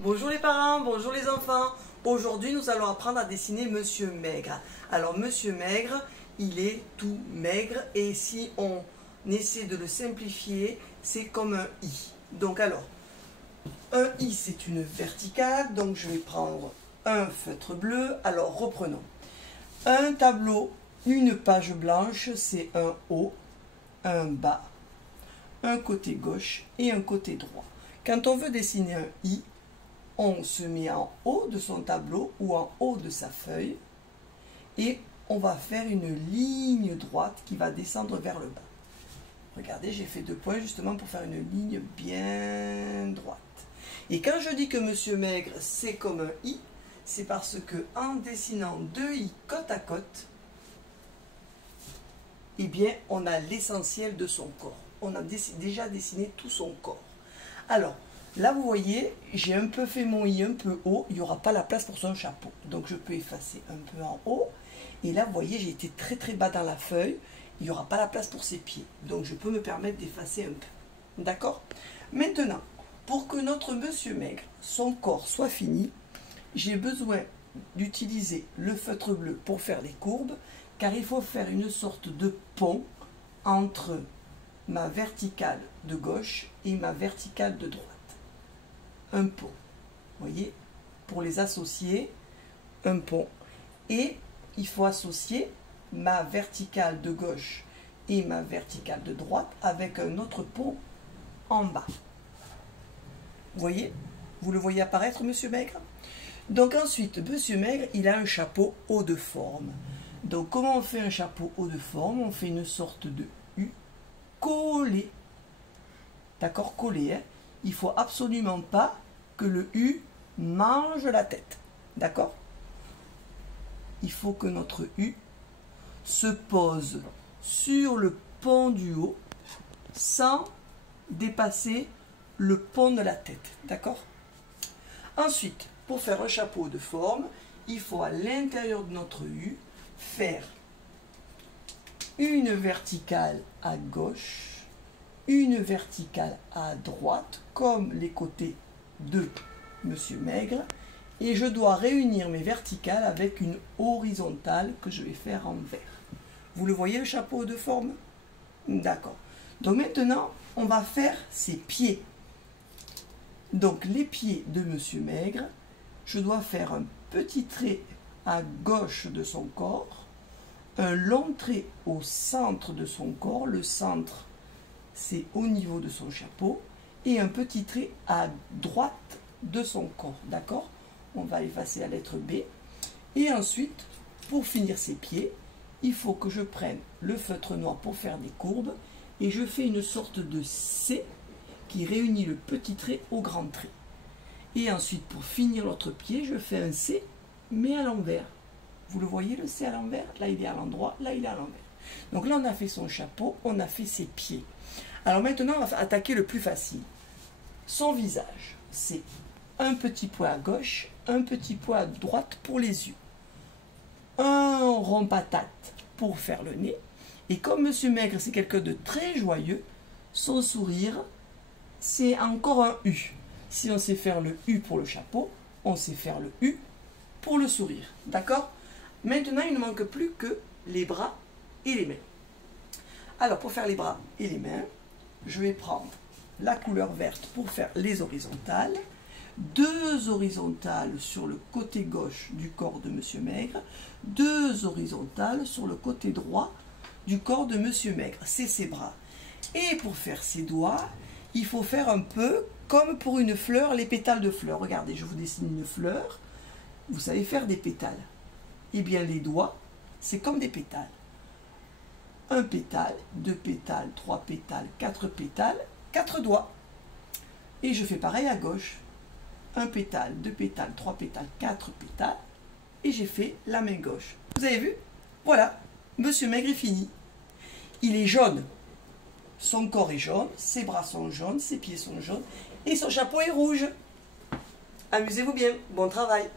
Bonjour les parents, bonjour les enfants. Aujourd'hui, nous allons apprendre à dessiner Monsieur Maigre. Alors, Monsieur Maigre, il est tout maigre et si on essaie de le simplifier, c'est comme un I. Donc alors, un I, c'est une verticale. Donc, je vais prendre un feutre bleu. Alors, reprenons. Un tableau, une page blanche, c'est un haut, un bas, un côté gauche et un côté droit. Quand on veut dessiner un I, on se met en haut de son tableau ou en haut de sa feuille et on va faire une ligne droite qui va descendre vers le bas. Regardez, j'ai fait 2 points justement pour faire une ligne bien droite. Et quand je dis que Monsieur Maigre, c'est comme un I, c'est parce que en dessinant 2 I côte à côte, eh bien, on a l'essentiel de son corps. On a déjà dessiné tout son corps. Alors, là, vous voyez, j'ai un peu fait mon I un peu haut. Il n'y aura pas la place pour son chapeau. Donc, je peux effacer un peu en haut. Et là, vous voyez, j'ai été très très bas dans la feuille. Il n'y aura pas la place pour ses pieds. Donc, je peux me permettre d'effacer un peu. D'accord? Maintenant, pour que notre Monsieur Maigre, son corps soit fini, j'ai besoin d'utiliser le feutre bleu pour faire les courbes. Car il faut faire une sorte de pont entre ma verticale de gauche et ma verticale de droite. Un pont, vous voyez, pour les associer, un pont. Et il faut associer ma verticale de gauche et ma verticale de droite avec un autre pont en bas. Vous voyez, vous le voyez apparaître, Monsieur Maigre? Donc ensuite, Monsieur Maigre, il a un chapeau haut de forme. Donc comment on fait un chapeau haut de forme? On fait une sorte de U collé. D'accord, collé. Hein, il ne faut absolument pas que le U mange la tête. D'accord? Il faut que notre U se pose sur le pont du haut sans dépasser le pont de la tête. D'accord? Ensuite, pour faire un chapeau de forme, il faut à l'intérieur de notre U faire une verticale à gauche, une verticale à droite, comme les côtés de Monsieur Maigre, et je dois réunir mes verticales avec une horizontale que je vais faire en vert. Vous le voyez, le chapeau de forme? D'accord. Donc maintenant, on va faire ses pieds. Donc les pieds de Monsieur Maigre, je dois faire un petit trait à gauche de son corps, un long trait au centre de son corps, le centre c'est au niveau de son chapeau, et un petit trait à droite de son corps, d'accord? On va effacer la lettre B, et ensuite, pour finir ses pieds, il faut que je prenne le feutre noir pour faire des courbes, et je fais une sorte de C qui réunit le petit trait au grand trait. Et ensuite, pour finir l'autre pied, je fais un C, mais à l'envers. Vous le voyez, le C à l'envers? Là, il est à l'endroit, là, il est à l'envers. Donc là, on a fait son chapeau, on a fait ses pieds. Alors maintenant, on va attaquer le plus facile. Son visage, c'est un petit point à gauche, un petit point à droite pour les yeux. Un rond patate pour faire le nez. Et comme Monsieur Maigre, c'est quelqu'un de très joyeux, son sourire, c'est encore un U. Si on sait faire le U pour le chapeau, on sait faire le U pour le sourire. D'accord? Maintenant, il ne manque plus que les bras et les mains. Alors, pour faire les bras et les mains, je vais prendre la couleur verte pour faire les horizontales. 2 horizontales sur le côté gauche du corps de Monsieur Maigre. 2 horizontales sur le côté droit du corps de Monsieur Maigre. C'est ses bras. Et pour faire ses doigts, il faut faire un peu comme pour une fleur, les pétales de fleurs. Regardez, je vous dessine une fleur. Vous savez faire des pétales. Eh bien, les doigts, c'est comme des pétales. 1 pétale, 2 pétales, 3 pétales, 4 pétales, 4 doigts. Et je fais pareil à gauche. 1 pétale, 2 pétales, 3 pétales, 4 pétales. Et j'ai fait la main gauche. Vous avez vu? Voilà, Monsieur Maigre est fini. Il est jaune. Son corps est jaune, ses bras sont jaunes, ses pieds sont jaunes et son chapeau est rouge. Amusez-vous bien, bon travail.